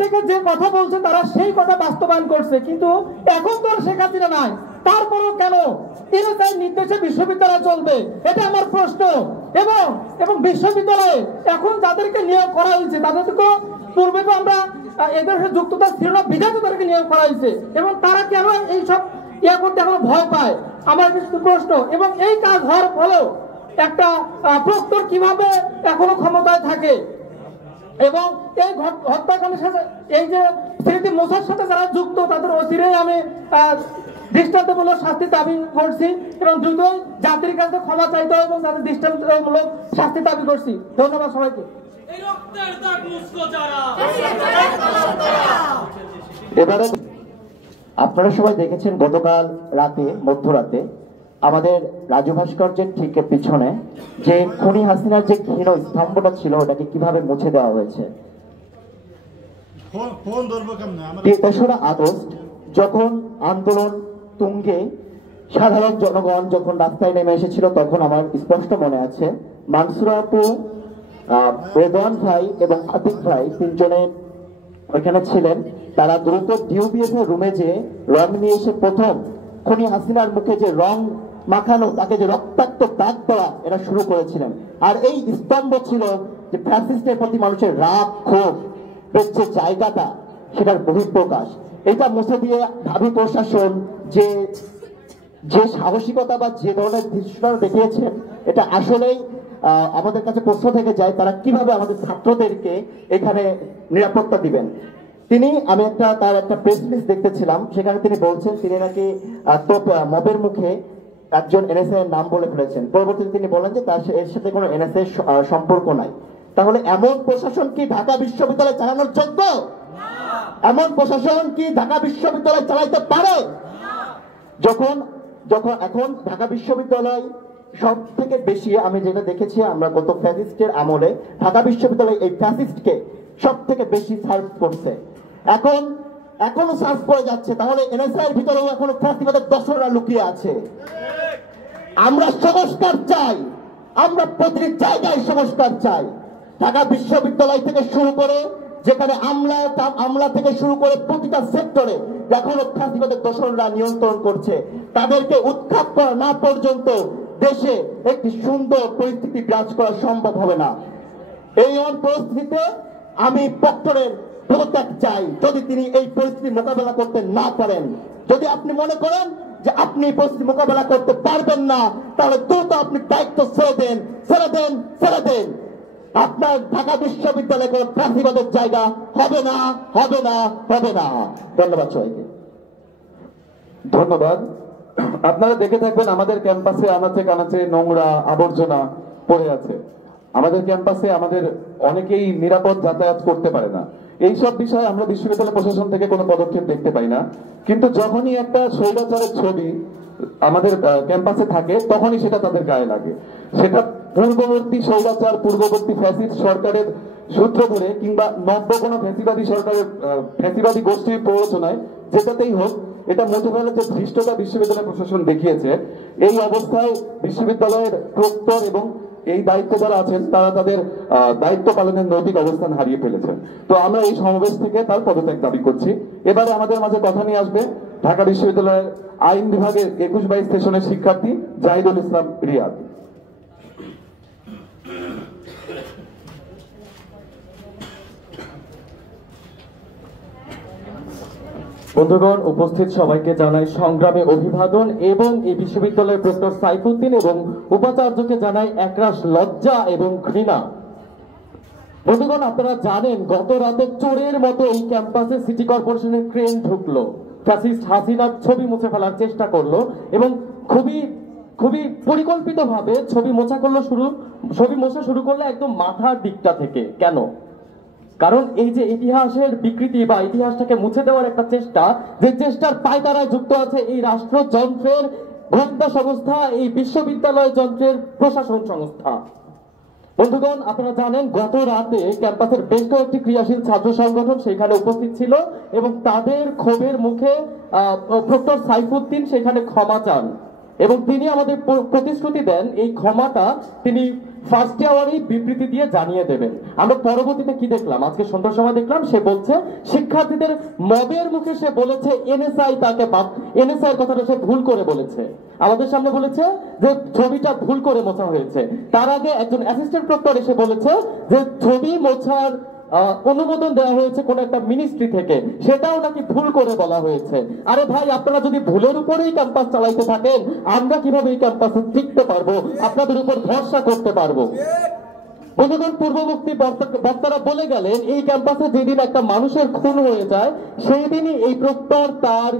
থেকে যে কথা বলছে তারা সেই কথা বাস্তবায়ন করছে, কিন্তু এখন তো শেখ হাসিনা নাই, তারপরও কেন এনএসআই নির্দেশে বিশ্ববিদ্যালয় চলবে, এটা আমার প্রশ্ন। এবং এবং বিশ্ববিদ্যালয়ে এখন যাদেরকে নিয়োগ করা হয়েছে তাদেরকে পূর্বে তো আমরা এদের সাথে যুক্ততা ছিল না, বিধায় তাদেরকে নিয়োগ করা হয়েছে, এবং তারা কেন এইসব করতে এখন ভয় পায়, আমার কিছু প্রশ্ন। এবং এই কাজ হওয়ার ফলেও একটা প্রক্টর কিভাবে এখনো ক্ষমতায় থাকে, এবং এই হত্যাকাণ্ডের সাথে এই যে স্মৃতি মোছার সাথে যারা যুক্ত তাদের অচিরেই আমি দৃষ্টান্তমূলক শাস্তি দাবি করছি, এবং দ্রুত জাতির কাছে ক্ষমা চাইতে হবে এবং তাদের দৃষ্টান্তমূলক শাস্তি দাবি করছি। ধন্যবাদ সবাইকে। এবারে আপনারা সবাই দেখেছেন গতকাল রাতে মধ্যরাতে আমাদের রাজু ভাস্কর্যের ঠিক পিছনে যে খুনি হাসিনার যে ক্ষীণ স্তম্ভটা ছিল ওটাকে কিভাবে মুছে দেওয়া হয়েছে। ৩রা আগস্ট যখন আন্দোলন তুঙ্গে সাধারণ জনগণ যখন রাস্তায় নেমে এসেছিল তখন আমার স্পষ্ট মনে আছে মানসুরা আপু, রেদওয়ান ভাই এবং আতিক ভাই তিনজনে ওইখানে ছিলেন। তারা দ্রুত ডিউবিএস এর রুমে যে রং নিয়ে এসে প্রথম খুনি হাসিনার মুখে যে রং মাখানো, তাকে যে রক্তাক্ত দাগ দেওয়া এটা শুরু করেছিলেন। আর এই স্তম্ভ ছিল যে ফ্যাসিস্টের প্রতি মানুষের রাগ ক্ষোভ যে জায়গাটা সেটার বহিঃপ্রকাশ। এটা মুছে দিয়ে ভাবি প্রশাসন যে যে সাহসিকতা বা যে ধরনের দৃশ্যটা দেখিয়েছেন এটা আসলেই আমাদের কাছে প্রশ্ন থেকে যায় তারা কিভাবে আমাদের ছাত্রদেরকে এখানে নিরাপত্তা দিবেন। আমি তার একটা প্রেস রিলিজ দেখতেছিলাম, সেখানে তিনি বলছেন তিনি নাকি মবের মুখে একজন এনএসএ এর নাম বলে ফেলেছেন। পরবর্তীতে তিনি বলেন যে তার এর সাথে কোনো এনএসএ সম্পর্ক নাই। তাহলে এমন প্রশাসন কি ঢাকা বিশ্ববিদ্যালয় চালানোর যোগ্য? এমন প্রশাসন কি ঢাকা বিশ্ববিদ্যালয় চালাইতে পারে? যখন এখন ঢাকা বিশ্ববিদ্যালয় সব থেকে বেশি আমি যেটা দেখেছি আমরা গত ফ্যাসিস্টের আমলে ঢাকা বিশ্ববিদ্যালয় এই ফ্যাসিস্টকে সব থেকে বেশি সার্ভ করছে, এখনো সার্ভ করে যাচ্ছে। তাহলে এনএসআই এর ভিতরেও এখনো ফ্যাসিবাদের দশরা লুকিয়ে আছে। আমরা সংস্কার চাই, আমরা প্রতিটি জায়গায় সংস্কার চাই। ঢাকা বিশ্ববিদ্যালয় থেকে শুরু করে যেখানে আমলা থেকে শুরু করে প্রতিটা সেক্টরে এখনো ফ্যাসিবাদের দশরা নিয়ন্ত্রণ করছে, তাদেরকে উৎখাত করা না পর্যন্ত দেশে একটি সুন্দর পরিস্থিতি বিরাজ করা সম্ভব হবে না। এই পরিস্থিতিতে আমি প্রক্টরের পদত্যাগ চাই যদি তিনি এই পরিস্থিতি মোকাবেলা করতে না পারেন। যদি আপনি মনে করেন যে আপনি এই পরিস্থিতি মোকাবেলা করতে পারবেন না তাহলে দ্রুত আপনি দায়িত্ব ছেড়ে দেন। আপনার ঢাকা বিশ্ববিদ্যালয়ে কোনো ফ্যাসিবাদের জায়গা হবে না। ধন্যবাদ সবাইকে। ধন্যবাদ। আপনারা দেখে থাকবেন আমাদের ক্যাম্পাসে আনাচে কানাচে নোংরা আবর্জনা পড়ে আছে। আমাদের ক্যাম্পাসে আমাদের অনেকেই নিরাপদ যাতায়াত করতে পারে না। এইসব বিষয়ে আমরা বিশ্ববিদ্যালয় প্রশাসন থেকে কোনো পদক্ষেপ দেখতে পাই না, কিন্তু যখনই একটা স্বৈরাচারের ছবি আমাদের ক্যাম্পাসে থাকে তখনই সেটা তাদের গায়ে লাগে। সেটা পূর্ববর্তী স্বৈরাচার, পূর্ববর্তী ফ্যাসিস্ট সরকারের সূত্র ধরে কিংবা নব্য কোনো ফ্যাসিবাদী সরকারের ফ্যাসিবাদী গোষ্ঠীর প্ররোচনায় যেটাতেই হোক, এটা মুছে ফেলার যে ধৃষ্টতা বিশ্ববিদ্যালয় প্রশাসন দেখিয়েছে, এই অবস্থায় বিশ্ববিদ্যালয়ের প্রক্টর এবং এই দায়িত্বে যারা আছেন তারা তাদের দায়িত্ব পালনের নৈতিক অবস্থান হারিয়ে ফেলেছেন। তো আমরা এই সমাবেশ থেকে তার পদত্যাগ দাবি করছি। এবারে আমাদের মাঝে কথা নিয়ে আসবে ঢাকা বিশ্ববিদ্যালয়ের আইন বিভাগের 21-22 সেশনের শিক্ষার্থী জাহিদুল ইসলাম রিয়াদ। বন্ধুগণ, উপস্থিত সবাইকে জানাই সংগ্রামী অভিবাদন এবং এই বিশ্ববিদ্যালয়ের প্রক্টর সাইফুদ্দিন এবং উপাচার্যকে জানাই একরাশ লজ্জা এবং ঘৃণা। বন্ধুগণ, আপনারা জানেন গত রাতে চোরের মতো এই ক্যাম্পাসে সিটি কর্পোরেশনের ক্রেন ঢুকলো, ফ্যাসিস্ট হাসিনার ছবি মুছে ফেলার চেষ্টা করলো এবং খুবই পরিকল্পিতভাবে ছবি মোছা শুরু করলো একদম মাথার দিকটা থেকে। কেন? কারণ এই যে ইতিহাসের বিকৃতি বা ইতিহাসটাকে মুছে দেওয়ার একটা চেষ্টা, যে চেষ্টার পায়তারায় যুক্ত আছে এই রাষ্ট্রযন্ত্রের গোয়েন্দা সংস্থা, এই বিশ্ববিদ্যালয় যন্ত্রের প্রশাসন সংস্থা। বন্ধুগণ, আপনারা জানেন গত রাতে ক্যাম্পাসের বেশ কয়েকটি ক্রিয়াশীল ছাত্র সংগঠন সেখানে উপস্থিত ছিল এবং তাদের ক্ষোভের মুখে প্রক্টর সাইফুদ্দিন সেখানে ক্ষমা চান এবং তিনি আমাদের প্রতিশ্রুতি দেন এই ক্ষমাটা তিনি ফার্স্ট আওয়ারেই বিবৃতি দিয়ে জানিয়ে দেবেন। আমরা পরবর্তীতে কি দেখলাম, আজকে সন্ধ্যার সময় দেখলাম সে বলছে শিক্ষার্থীদের মবের মুখে সে বলেছে এনএসআই তাকে এনএসআই কথাটা সে ভুল করে বলেছে, আমাদের সামনে বলেছে যে ছবিটা ভুল করে মোছা হয়েছে। তার আগে একজন অ্যাসিস্ট্যান্ট প্রক্টর এসে বলেছে যে ছবি মোছার অনুমোদন দেওয়া হয়েছে কোন একটা মিনিস্ট্রি থেকে, সেটাও নাকি ভুল করে বলা হয়েছে। আরে ভাই, আপনারা যদি ভুলের উপরেই ক্যাম্পাস চালাইতে থাকেন, আমরা কিভাবে এই ক্যাম্পাসে টিকতে পারবো, আপনাদের উপর ভরসা করতে পারবো? বন্ধুগণ, পূর্ববর্তী বক্তারা বলে গেলেন এই ক্যাম্পাসে যেদিন একটা মানুষের খুন হয়ে যায় সেই দিনই এই প্রক্টর তার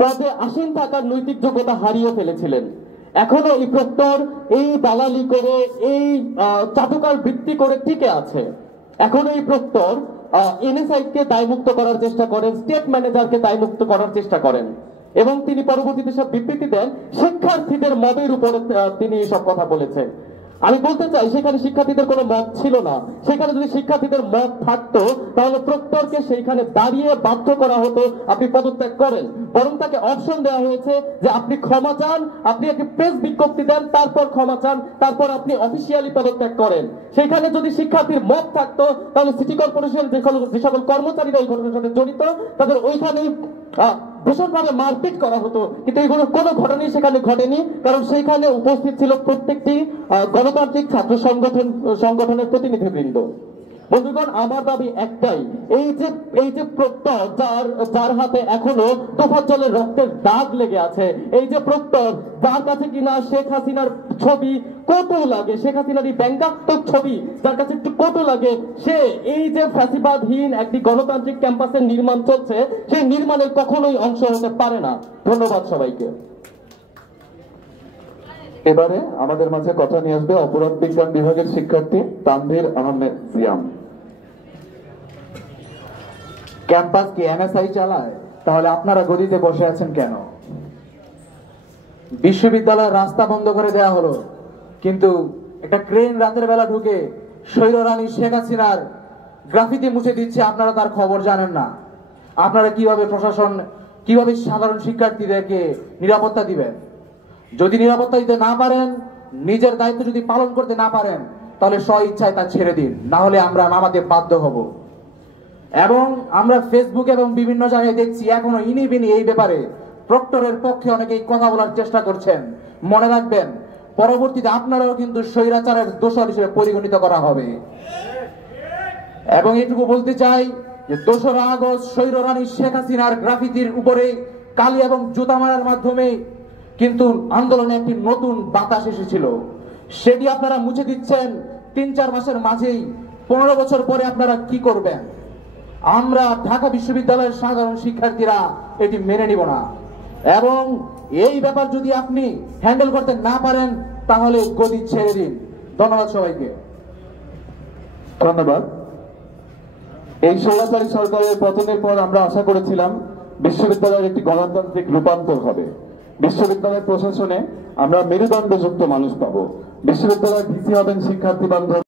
পদে আসীন থাকার নৈতিক যোগ্যতা হারিয়ে ফেলেছিলেন। এখনো এই প্রক্টর এই দালালি করে, এই চাটুকার বৃত্তি করে টিকে আছে। এখন এই প্রক্টর এনএসআইকে দায়মুক্ত করার চেষ্টা করেন, স্টেট ম্যানেজারকে দায়মুক্ত করার চেষ্টা করেন, এবং তিনি পরবর্তীতে সব বিবৃতি দেন শিক্ষার্থীদের মবের উপরে তিনি এসব কথা বলেছেন। আমি বলতে চাই সেখানে শিক্ষার্থীদের কোনো মত ছিল না। সেখানে যদি শিক্ষার্থীদের মত থাকতো তাহলে প্রক্টরকে সেইখানে দাঁড়িয়ে বাধ্য করা হতো আপনি পদত্যাগ করেন, বরং তাকে অপশন দেওয়া হয়েছে যে আপনি ক্ষমা চান, আপনি একটি প্রেস বিজ্ঞপ্তি দেন, তারপর ক্ষমা চান, তারপর আপনি অফিসিয়ালি পদত্যাগ করেন। সেখানে যদি শিক্ষার্থীর মত থাকতো তাহলে সিটি কর্পোরেশন যে সকল কর্মচারীরা ওই ঘটনার সাথে জড়িত তাদের ওইখানেই ভীষণভাবে মারপিট করা হতো, কিন্তু এগুলো কোনো ঘটনাই সেখানে ঘটেনি, কারণ সেখানে উপস্থিত ছিল প্রত্যেকটি গণতান্ত্রিক ছাত্র সংগঠনের প্রতিনিধিবৃন্দ। বন্ধুগণ, আমার দাবি একটাই, এই যে প্রক্টর যার হাতে এখনো তোফাজ্জলের রক্তের দাগ লেগে আছে, এই যে প্রক্টর যার কাছে কিনা শেখ হাসিনার ছবি কটু লাগে, শেখ হাসিনার এই ব্যঙ্গাত্মক ছবি যার কাছে একটু কটু লাগে, সে এই যে ফ্যাসিবাদহীন একটি গণতান্ত্রিক ক্যাম্পাসের নির্মাণ চলছে সেই নির্মাণের কখনোই অংশ হতে পারে না। ধন্যবাদ সবাইকে। এবারে আমাদের মাঝে কথা নিয়ে আসবে অপরাধ বিজ্ঞান বিভাগের শিক্ষার্থী তানভীর আহমেদ সিয়াম। ক্যাম্পাস কি এনএসআই চালায়? তাহলে আপনারা গদিতে বসে আছেন কেন? বিশ্ববিদ্যালয়ের রাস্তা বন্ধ করে দেয়া হলো, কিন্তু একটা ক্রেন রাতের বেলা ঢুকে স্বৈররানী শেখ হাসিনার গ্রাফিতি মুছে দিচ্ছে, আপনারা তার খবর জানেন না। আপনারা কিভাবে সাধারণ শিক্ষার্থীদেরকে নিরাপত্তা দিবেন? যদি নিরাপত্তা দিতে না পারেন, নিজের দায়িত্ব যদি পালন করতে না পারেন, তাহলে স্ব ইচ্ছায় তা ছেড়ে দিন, না হলে আমরা নামাতে বাধ্য হব। এবং আমরা ফেসবুক এবং বিভিন্ন জায়গায় দেখছি এখনো ইনিবিনি এই ব্যাপারে প্রক্টরের পক্ষে অনেকেই কথা বলার চেষ্টা করছেন। মনে রাখবেন, পরবর্তীতে আপনারাও কিন্তু স্বৈরাচারের দোষর হিসেবে পরিগণিত করা হবে। এবং এটুকু বলতে চাই যে 2রা আগস্ট স্বৈররানী শেখ হাসিনার গ্রাফিতির উপরে কালি এবং জুতা মারার মাধ্যমে কিন্তু আন্দোলনে একটি নতুন বাতাস এসেছিল, সেটি আপনারা মুছে দিচ্ছেন 3-4 মাসের মাঝেই। 15 বছর পরে আপনারা কি করবেন? আমরা ঢাকা বিশ্ববিদ্যালয়ের সাধারণ শিক্ষার্থীরা এটি মেনে নিব না, এবং এই ব্যাপার যদি আপনি হ্যান্ডেল করতে না পারেন তাহলে গদি ছেড়ে দিন। ধন্যবাদ সবাইকে। ধন্যবাদ। এই স্বৈরাচারী সরকারের পতনের পর আমরা আশা করেছিলাম বিশ্ববিদ্যালয়ের একটি গণতান্ত্রিক রূপান্তর হবে। বিশ্ববিদ্যালয় প্রশাসনে আমরা মেরুদণ্ডযুক্ত মানুষ পাবো। বিশ্ববিদ্যালয়ের ভিসি হবেন শিক্ষার্থী বান্ধব।